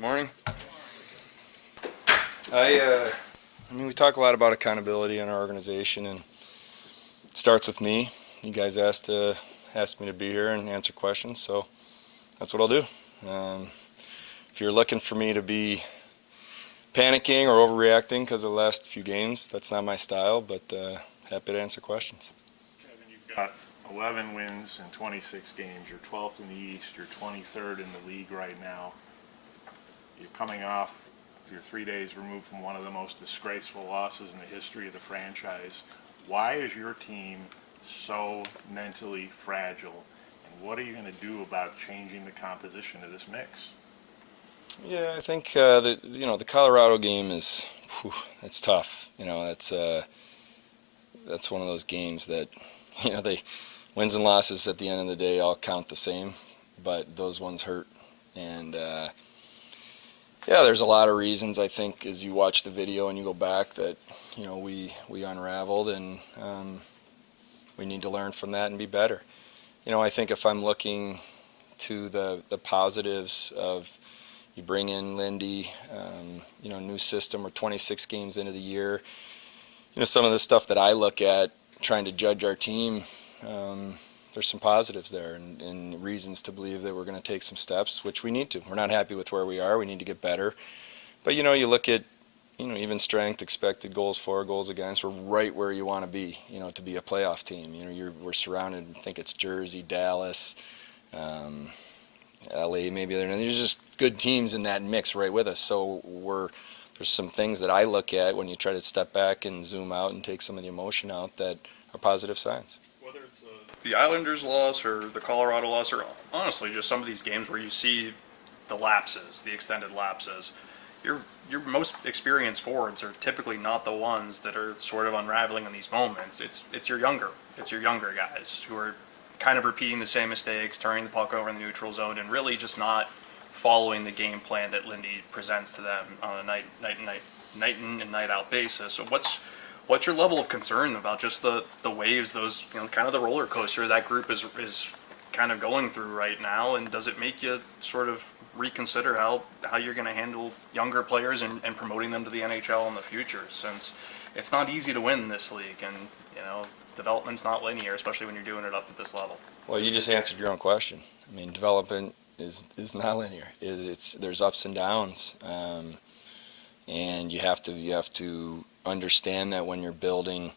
Morning. I mean, we talk a lot about accountability in our organization, and it starts with me. You guys asked me to be here and answer questions, so that's what I'll do. If you're looking for me to be panicking or overreacting because of the last few games, that's not my style, but happy to answer questions. Kevin, you've got 11 wins in 26 games. You're 12th in the East. You're 23rd in the league right now. You're coming off, you're 3 days removed from one of the most disgraceful losses in the history of the franchise. Why is your team so mentally fragile, and what are you going to do about changing the composition of this mix? Yeah, I think the Colorado game is it's tough. That's one of those games that they wins and losses at the end of the day all count the same, but those ones hurt. And yeah, there's a lot of reasons, I think, as you watch the video and you go back that we unraveled, and we need to learn from that and be better. I think if I'm looking to the positives of, you bring in Lindy, new system, we're 26 games into the year. Some of the stuff that I look at trying to judge our team, there's some positives there and reasons to believe that we're going to take some steps, which we need to. We're not happy with where we are. We need to get better. But, you look at, even strength, expected goals for, goals against, we're right where you want to be a playoff team. We're surrounded, I think it's Jersey, Dallas, LA, maybe there's just good teams in that mix right with us. So there's some things that I look at when you try to step back and zoom out and take some of the emotion out that are positive signs. Whether it's the Islanders loss or the Colorado loss, or honestly just some of these games where you see the lapses, the extended lapses, your most experienced forwards are typically not the ones that are sort of unraveling in these moments. It's your younger guys who are kind of repeating the same mistakes, turning the puck over in the neutral zone, and really just not following the game plan that Lindy presents to them on a night in and night out basis. So what's your level of concern about just the waves, those kind of the roller coaster that group is kind of going through right now, and does it make you sort of reconsider how you're going to handle younger players and promoting them to the NHL in the future, since it's not easy to win this league, and development's not linear, especially when you're doing it up at this level? Well, you just answered your own question. I mean, development is not linear. There's ups and downs, and you have to understand that when you're building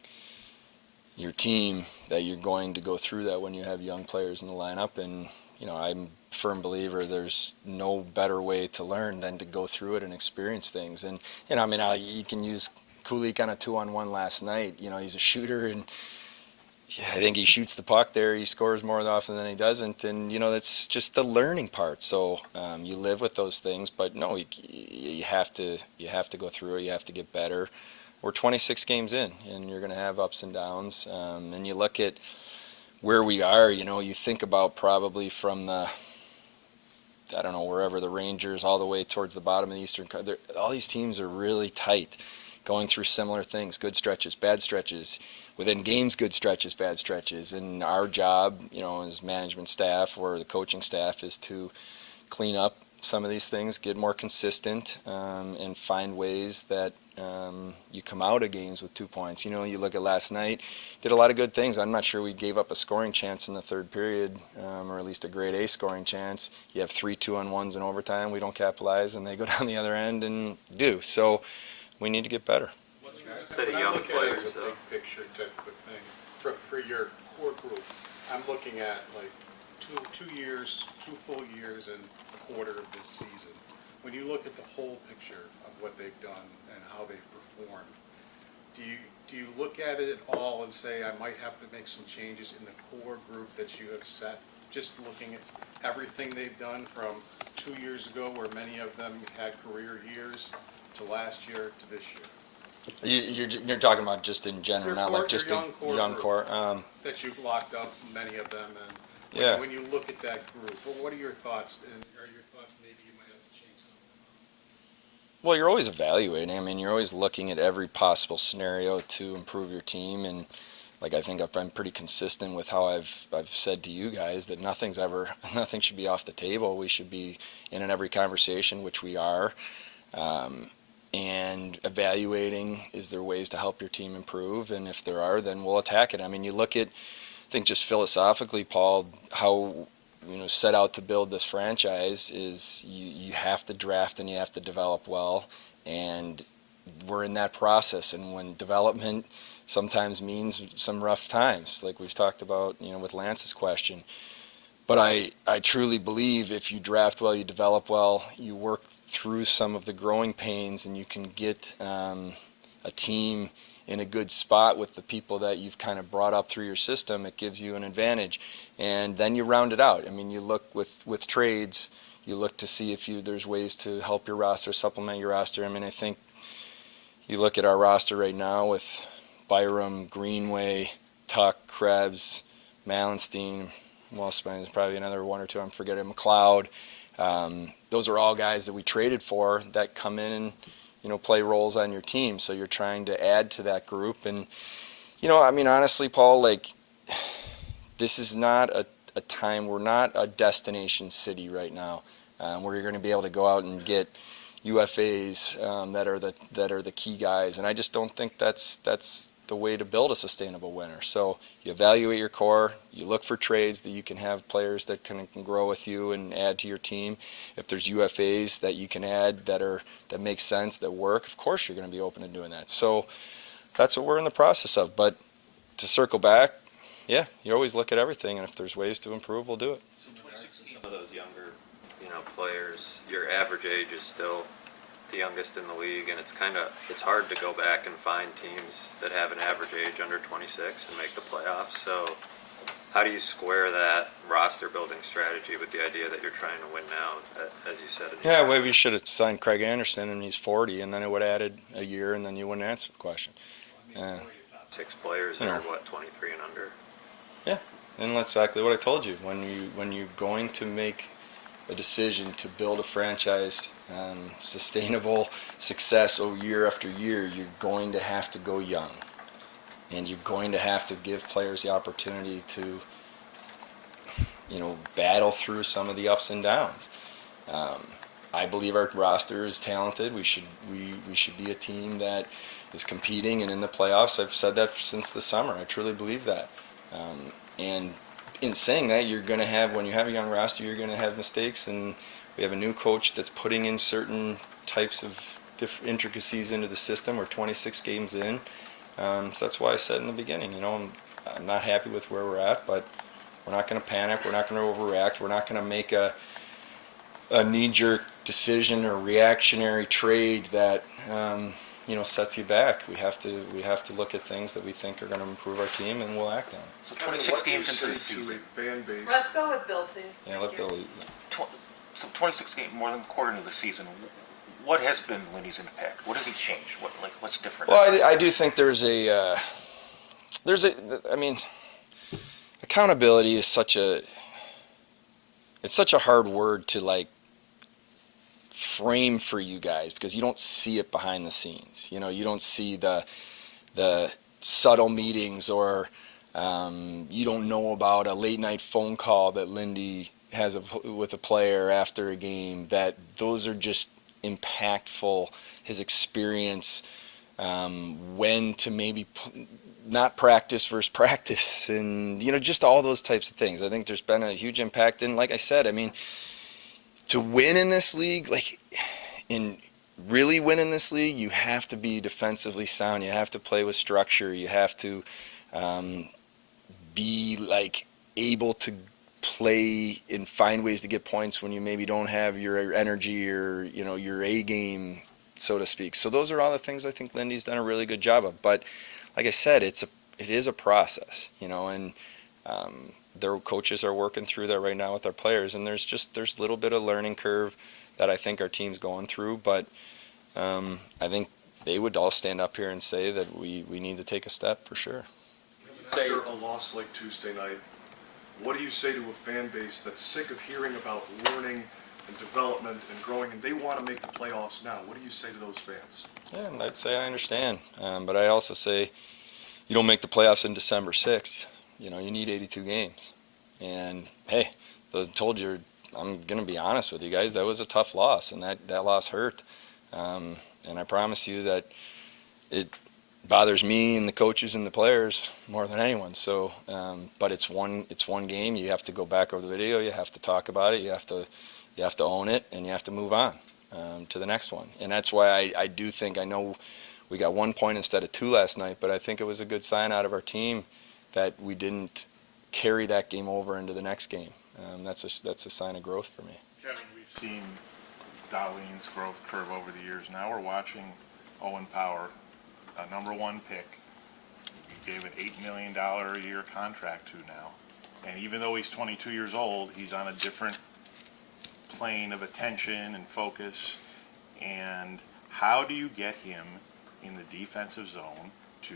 your team, that you're going to go through that when you have young players in the lineup. And I'm a firm believer there's no better way to learn than to go through it and experience things. And you can use Kulik on a 2-on-1 last night. He's a shooter, and yeah, I think he shoots the puck there. He scores more often than he doesn't, and that's just the learning part. So you live with those things, but no, you have to go through it. You have to get better. We're 26 games in, and you're going to have ups and downs. And you look at where we are. You think about probably from wherever the Rangers, all the way towards the bottom of the Eastern. All these teams are really tight, going through similar things, good stretches, bad stretches, within games, good stretches, bad stretches. And our job, as management staff or the coaching staff, is to clean up some of these things, get more consistent, and find ways that you come out of games with 2 points. You look at last night, did a lot of good things. I'm not sure we gave up a scoring chance in the third period, or at least a grade A scoring chance. You have 3 2-on-1s in overtime. We don't capitalize, and they go down the other end and do. So we need to get better. Instead of young players, it's a big picture type of thing. For your core group, I'm looking at like two years, 2 full years and a quarter of this season. When you look at the whole picture of what they've done and how they've performed, do you look at it at all and say, I might have to make some changes in the core group that you have set? Just looking at everything they've done from 2 years ago, where many of them had career years, to last year to this year. You're talking about just in general, not like just a young core. That you've locked up, many of them, and Yeah. when you look at that group, what are your thoughts? And are your thoughts maybe you might have to change something? Well, you're always evaluating. I mean, you're always looking at every possible scenario to improve your team. And like I think I've been pretty consistent with how I've said to you guys that nothing should be off the table. We should be in every conversation, which we are, and evaluating, is there ways to help your team improve, and if there are, then we'll attack it. I mean, you look at, I think just philosophically, Paul, how set out to build this franchise is you have to draft and you have to develop well, and we're in that process. And when development sometimes means some rough times, like we've talked about, with Lance's question. But I truly believe if you draft well, you develop well, you work through some of the growing pains, and you can get a team in a good spot with the people that you've kind of brought up through your system, it gives you an advantage. And then you round it out. I mean, you look with trades, you look to see if there's ways to help your roster, supplement your roster. I mean, I think you look at our roster right now with Byram, Greenway, Tuck, Krebs, Malenstein, there's probably another one or two I'm forgetting, McLeod. Those are all guys that we traded for that come in and play roles on your team. So you're trying to add to that group. And, I mean, honestly, Paul, like, this is not a time, we're not a destination city right now where you're going to be able to go out and get UFAs that are the key guys. And I just don't think that's the way to build a sustainable winner. So you evaluate your core, you look for trades that you can have players that can grow with you and add to your team. If there's UFAs that you can add that make sense, that work, of course you're going to be open to doing that. So that's what we're in the process of. But to circle back, yeah, you always look at everything, and if there's ways to improve, we'll do it. So 2016, some of those younger, players, your average age is still the youngest in the league, and it's hard to go back and find teams that have an average age under 26 and make the playoffs. So how do you square that roster building strategy with the idea that you're trying to win now, as you said? Yeah, well, we should have signed Craig Anderson, and he's 40, and then it would have added a year, and then you wouldn't answer the question. 6 players that are, 23 and under? Yeah, and that's exactly what I told you. When you're going to make a decision to build a franchise, sustainable success over year after year, you're going to have to go young. And you're going to have to give players the opportunity to, battle through some of the ups and downs. I believe our roster is talented. We should be a team that is competing and in the playoffs. I've said that since the summer. I truly believe that. And in saying that, you're going to have, when you have a young roster, you're going to have mistakes, and we have a new coach that's putting in certain types of intricacies into the system. We're 26 games in, so that's why I said in the beginning, I'm not happy with where we're at, but we're not going to panic, we're not going to overreact, we're not going to make a knee-jerk decision or reactionary trade that sets you back. We have to look at things that we think are going to improve our team, and we'll act on it. So 26 games into the season. To a fan base. Let's go with Bill, please. Yeah, Thank let you. Bill. So 26 games, more than a quarter into the season. What has been Lindy's impact? What has he changed? What's different? Well, I do think accountability is such a hard word to frame for you guys, because you don't see it behind the scenes. You don't see the subtle meetings, or you don't know about a late night phone call that Lindy has with a player after a game. That those are just impactful. His experience, when to maybe not practice versus practice, and just all those types of things. I think there's been a huge impact, and like I said, I mean, to win in this league, really win in this league, you have to be defensively sound. You have to play with structure. You have to be able to play and find ways to get points when you maybe don't have your energy or your A game, so to speak. So those are all the things I think Lindy's done a really good job of. But like I said, it is a process, and their coaches are working through that right now with their players, and there's a little bit of learning curve that I think our team's going through. But I think they would all stand up here and say that we need to take a step for sure. After a loss like Tuesday night, what do you say to a fan base that's sick of hearing about learning and development and growing, and they want to make the playoffs now? What do you say to those fans? Yeah, and I'd say I understand, but I also say, you don't make the playoffs in December 6th. You need 82 games. And hey, those told you, I'm going to be honest with you guys, that was a tough loss, and that loss hurt. And I promise you that it bothers me and the coaches and the players more than anyone. So, but it's one game. You have to go back over the video. You have to talk about it. You have to own it, and you have to move on to the next one. And that's why I do think, I know we got 1 point instead of 2 last night, but I think it was a good sign out of our team that we didn't carry that game over into the next game. That's a sign of growth for me. Kevin, we've seen Darlene's growth curve over the years. Now we're watching Owen Power, a #1 pick. You gave an $8 million a year contract to now. And even though he's 22 years old, he's on a different plane of attention and focus. And how do you get him in the defensive zone to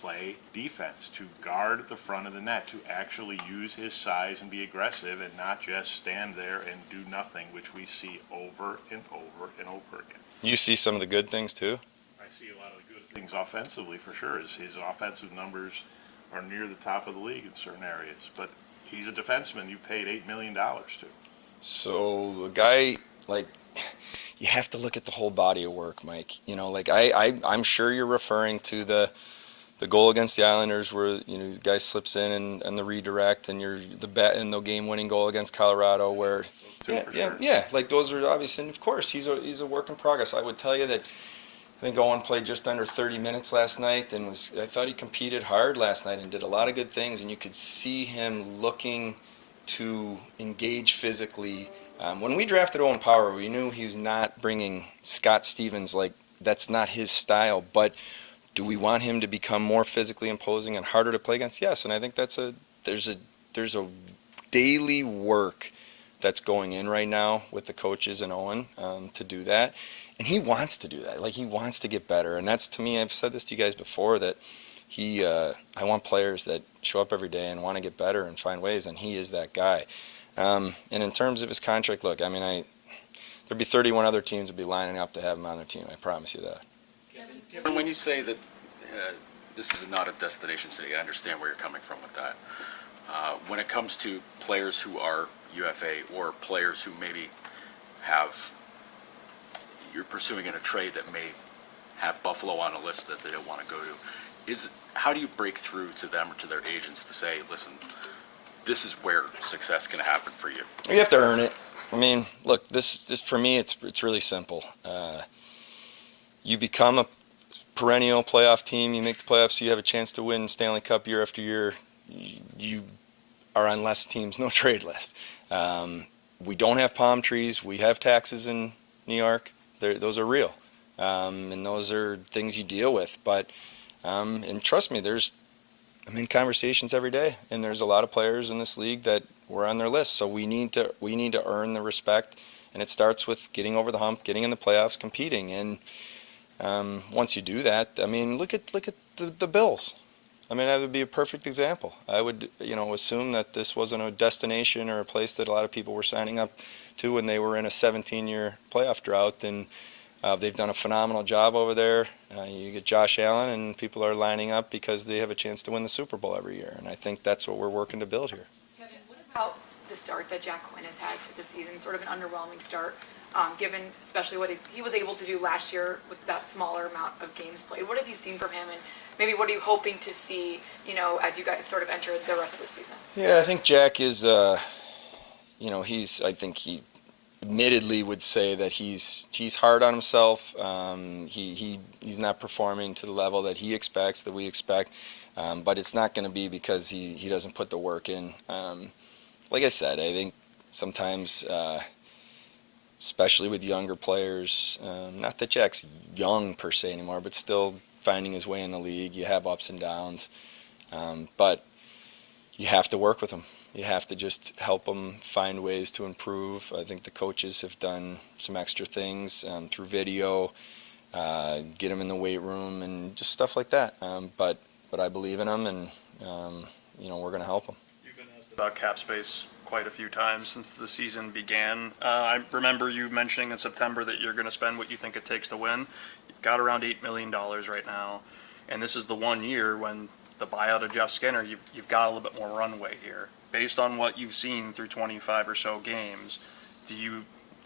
play defense, to guard the front of the net, to actually use his size and be aggressive and not just stand there and do nothing, which we see over and over and over again? You see some of the good things too? I see a lot of the good things offensively for sure. His offensive numbers are near the top of the league in certain areas, but he's a defenseman you paid $8 million to. So the guy, you have to look at the whole body of work, Mike. I'm sure you're referring to the goal against the Islanders where, the guy slips in and the redirect, and the game-winning goal against Colorado where, those are obvious. And of course, he's a work in progress. I would tell you that I think Owen played just under 30 minutes last night, and I thought he competed hard last night and did a lot of good things, and you could see him looking to engage physically. When we drafted Owen Power, we knew he was not bringing Scott Stevens, that's not his style, but do we want him to become more physically imposing and harder to play against? Yes, and I think there's a daily work that's going in right now with the coaches and Owen to do that, and he wants to do that. He wants to get better, and that's, to me, I've said this to you guys before, that I want players that show up every day and want to get better and find ways, and he is that guy. And in terms of his contract, look, there'd be 31 other teams that would be lining up to have him on their team. I promise you that. Kevin, when you say that this is not a destination city, I understand where you're coming from with that. When it comes to players who are UFA or players who maybe you're pursuing in a trade that may have Buffalo on a list that they don't want to go to, how do you break through to them or to their agents to say, listen, this is where success can happen for you? You have to earn it. Look, this for me, it's really simple. You become a perennial playoff team. You make the playoffs. You have a chance to win Stanley Cup year after year. You are on less teams, no trade list. We don't have palm trees. We have taxes in New York. Those are real, and those are things you deal with. But and trust me, I'm in conversations every day, and there's a lot of players in this league that were on their list. So we need to earn the respect, and it starts with getting over the hump, getting in the playoffs, competing. And once you do that, look at the Bills. That would be a perfect example. I would assume that this wasn't a destination or a place that a lot of people were signing up to when they were in a 17-year playoff drought, and they've done a phenomenal job over there. You get Josh Allen, and people are lining up because they have a chance to win the Super Bowl every year, and I think that's what we're working to build here. Kevin, what about the start that Jack Quinn has had to the season? Sort of an underwhelming start, given especially what he was able to do last year with that smaller amount of games played. What have you seen from him, and maybe what are you hoping to see, as you guys sort of enter the rest of the season? Yeah, I think Jack is, I think he admittedly would say that he's hard on himself. He's not performing to the level that he expects, that we expect, but it's not going to be because he doesn't put the work in. Like I said, I think sometimes, especially with younger players, not that Jack's young per se anymore, but still finding his way in the league, you have ups and downs, but you have to work with him. You have to just help them find ways to improve. I think the coaches have done some extra things through video, get them in the weight room and just stuff like that. But I believe in them, and we're going to help them. You've been asked about cap space quite a few times since the season began. I remember you mentioning in September that you're going to spend what you think it takes to win. You've got around $8 million right now. and this is the 1 year when the buyout of Jeff Skinner, you've got a little bit more runway here. Based on what you've seen through 25 or so games,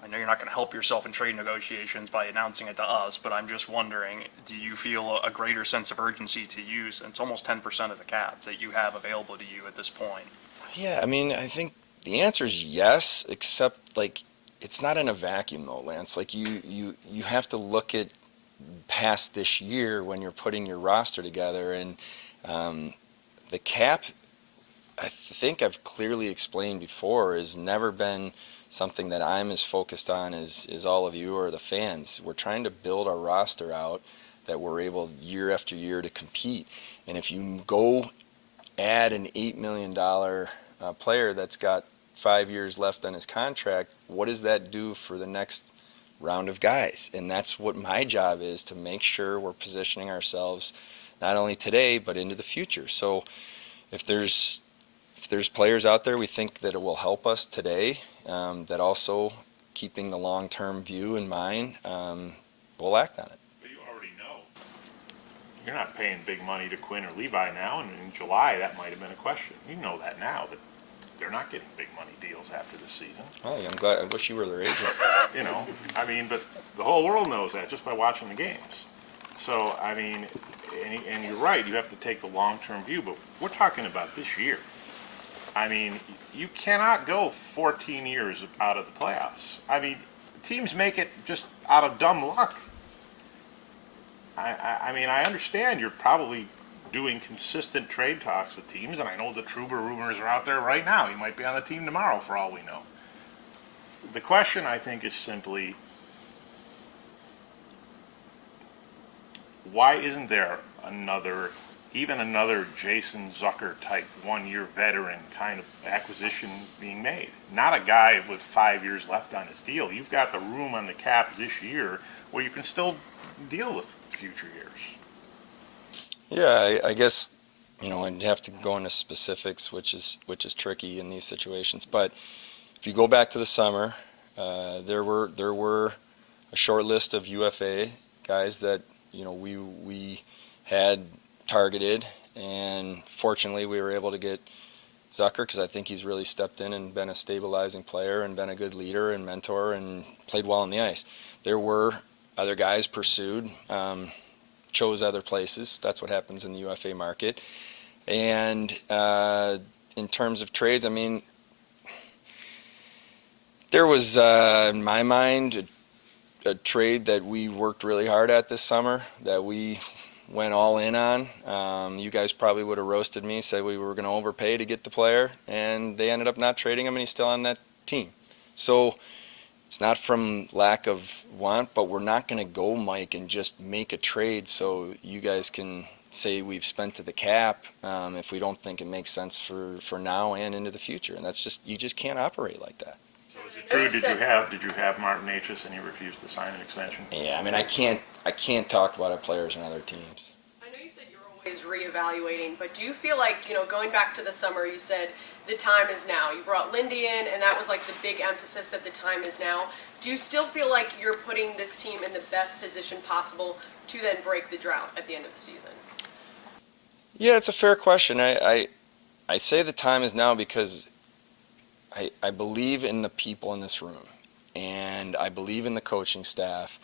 I know you're not going to help yourself in trade negotiations by announcing it to us, but I'm just wondering, do you feel a greater sense of urgency to use, and it's almost 10% of the cap that you have available to you at this point? Yeah, I mean, I think the answer is yes, except, like, it's not in a vacuum, though, Lance. Like, you have to look at past this year when you're putting your roster together, and the cap, I think I've clearly explained before, has never been something that I'm as focused on as all of you or the fans. We're trying to build our roster out that we're able year after year to compete. And if you go add an $8 million player that's got 5 years left on his contract, what does that do for the next round of guys? And that's what my job is, to make sure we're positioning ourselves not only today but into the future. So if there's players out there we think that it will help us today, that also keeping the long-term view in mind, we'll act on it. But you already know. You're not paying big money to Quinn or Levi now, and in July that might have been a question. You know that now, that they're not getting big money deals after this season. Oh, I'm glad. I wish you were their agent. You know, I mean, but the whole world knows that just by watching the games. So, I mean, and you're right, you have to take the long-term view, but we're talking about this year. I mean, you cannot go 14 years out of the playoffs. I mean, teams make it just out of dumb luck. I mean, I understand you're probably doing consistent trade talks with teams, and I know the Trouba rumors are out there right now. He might be on the team tomorrow for all we know. The question, I think, is simply, why isn't there even another Jason Zucker type 1-year veteran kind of acquisition being made? Not a guy with 5 years left on his deal. You've got the room on the cap this year where you can still deal with future years. Yeah, I guess, I'd have to go into specifics, which is tricky in these situations. But if you go back to the summer, there were a short list of UFA guys that we had targeted, and fortunately we were able to get Zucker, because I think he's really stepped in and been a stabilizing player and been a good leader and mentor and played well on the ice. There were other guys pursued, chose other places. That's what happens in the UFA market. And in terms of trades, I mean, there was, in my mind, a trade that we worked really hard at this summer that we went all in on. You guys probably would have roasted me, said we were going to overpay to get the player, and they ended up not trading him, and he's still on that team. So it's not from lack of want, but we're not going to go, Mike, and just make a trade so you guys can say we've spent to the cap if we don't think it makes sense for now and into the future. And that's just, you just can't operate like that. So is it true, did you have Martin Natchez and he refused to sign an extension? Yeah, I mean, I can't talk about our players and other teams. I know you said you're always reevaluating, but do you feel like, going back to the summer, you said the time is now. You brought Lindy in, and that was like the big emphasis, that the time is now. Do you still feel like you're putting this team in the best position possible to then break the drought at the end of the season? Yeah, it's a fair question. I say the time is now because I believe in the people in this room, and I believe in the coaching staff.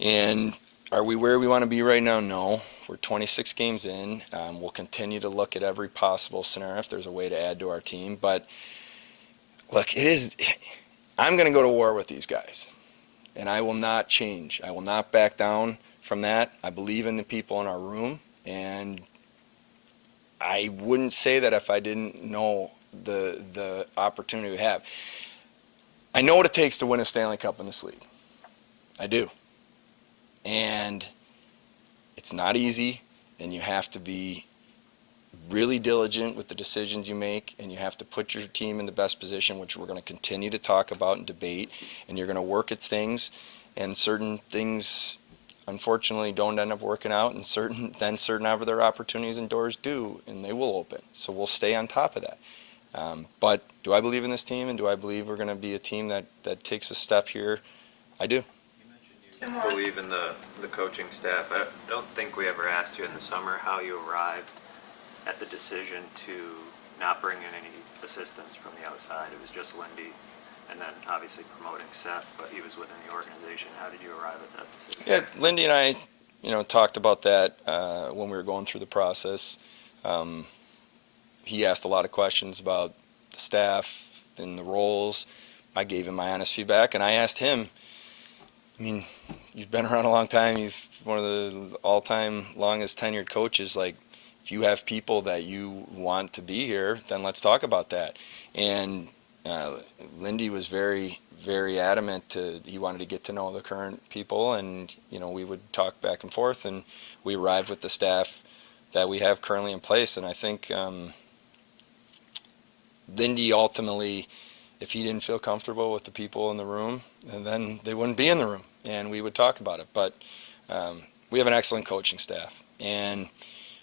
And are we where we want to be right now? No. We're 26 games in. We'll continue to look at every possible scenario if there's a way to add to our team. But look, I'm going to go to war with these guys, and I will not change. I will not back down from that. I believe in the people in our room, and I wouldn't say that if I didn't know the opportunity we have. I know what it takes to win a Stanley Cup in this league. I do. And it's not easy, and you have to be really diligent with the decisions you make, and you have to put your team in the best position, which we're going to continue to talk about and debate, and you're going to work at things, and certain things unfortunately don't end up working out, and certain other opportunities and doors do, and they will open. So we'll stay on top of that. But do I believe in this team, and do I believe we're going to be a team that takes a step here? I do. believe in the coaching staff. I don't think we ever asked you in the summer how you arrived at the decision to not bring in any assistants from the outside. It was just Lindy, and then obviously promoting Seth, but he was within the organization. How did you arrive at that decision? Yeah, Lindy and I, talked about that when we were going through the process. He asked a lot of questions about the staff and the roles. I gave him my honest feedback, and I asked him, I mean, you've been around a long time. You've one of the all-time longest tenured coaches. Like, if you have people that you want to be here, then let's talk about that. And Lindy was very, very adamant. He wanted to get to know the current people, and we would talk back and forth, and we arrived with the staff that we have currently in place. And I think Lindy ultimately, if he didn't feel comfortable with the people in the room, then they wouldn't be in the room, and we would talk about it. But we have an excellent coaching staff, and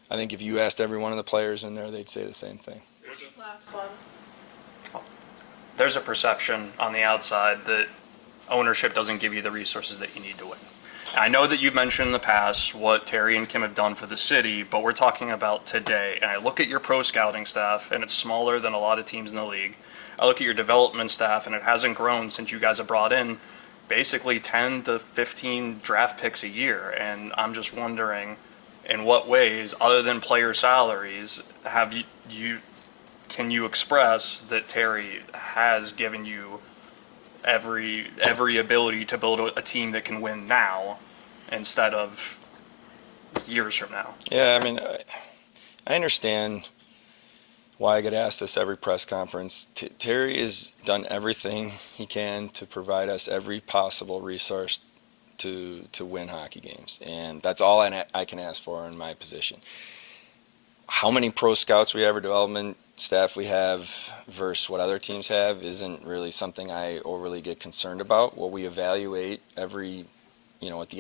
I think if you asked every one of the players in there, they'd say the same thing. Last one. There's a perception on the outside that ownership doesn't give you the resources that you need to win. I know that you've mentioned in the past what Terry and Kim have done for the city, but we're talking about today. And I look at your pro scouting staff, and it's smaller than a lot of teams in the league. I look at your development staff, and it hasn't grown since you guys have brought in basically 10 to 15 draft picks a year. And I'm just wondering, in what ways, other than player salaries, have can you express that Terry has given you every ability to build a team that can win now instead of years from now? Yeah, I mean, I understand why I get asked this every press conference. Terry has done everything he can to provide us every possible resource to win hockey games, and that's all I can ask for in my position. How many pro scouts we have or development staff we have versus what other teams have isn't really something I overly get concerned about. What we evaluate at the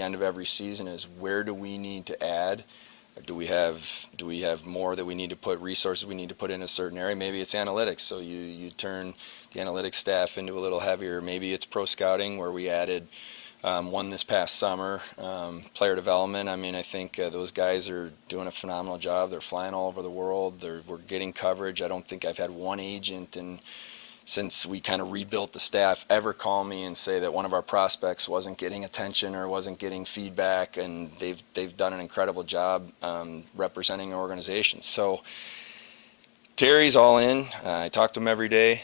end of every season is where do we need to add? Do we have more that we need to put resources we need to put in a certain area? Maybe it's analytics, so you turn the analytics staff into a little heavier. Maybe it's pro scouting where we added one this past summer, player development. I mean, I think those guys are doing a phenomenal job. They're flying all over the world. We're getting coverage. I don't think I've had one agent since we kind of rebuilt the staff ever call me and say that one of our prospects wasn't getting attention or wasn't getting feedback, and they've done an incredible job representing our organization. So Terry's all in. I talk to him every day.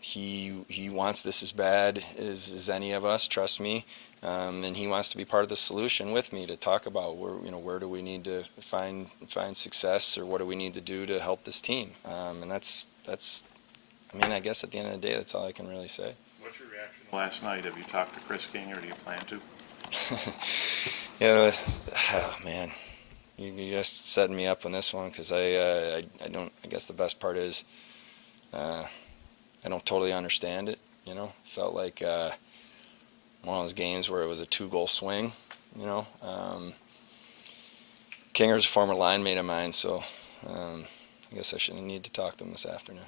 He wants this as bad as any of us, trust me, and he wants to be part of the solution with me to talk about where do we need to find success, or what do we need to do to help this team, and that's I mean, I guess at the end of the day, that's all I can really say. What's your reaction last night? Have you talked to Chris King, or do you plan to? Oh man, you just setting me up on this one, because I don't. I guess the best part is I don't totally understand it. Felt like one of those games where it was a 2-goal swing. Kinger's a former line mate of mine, so I guess I shouldn't need to talk to him this afternoon.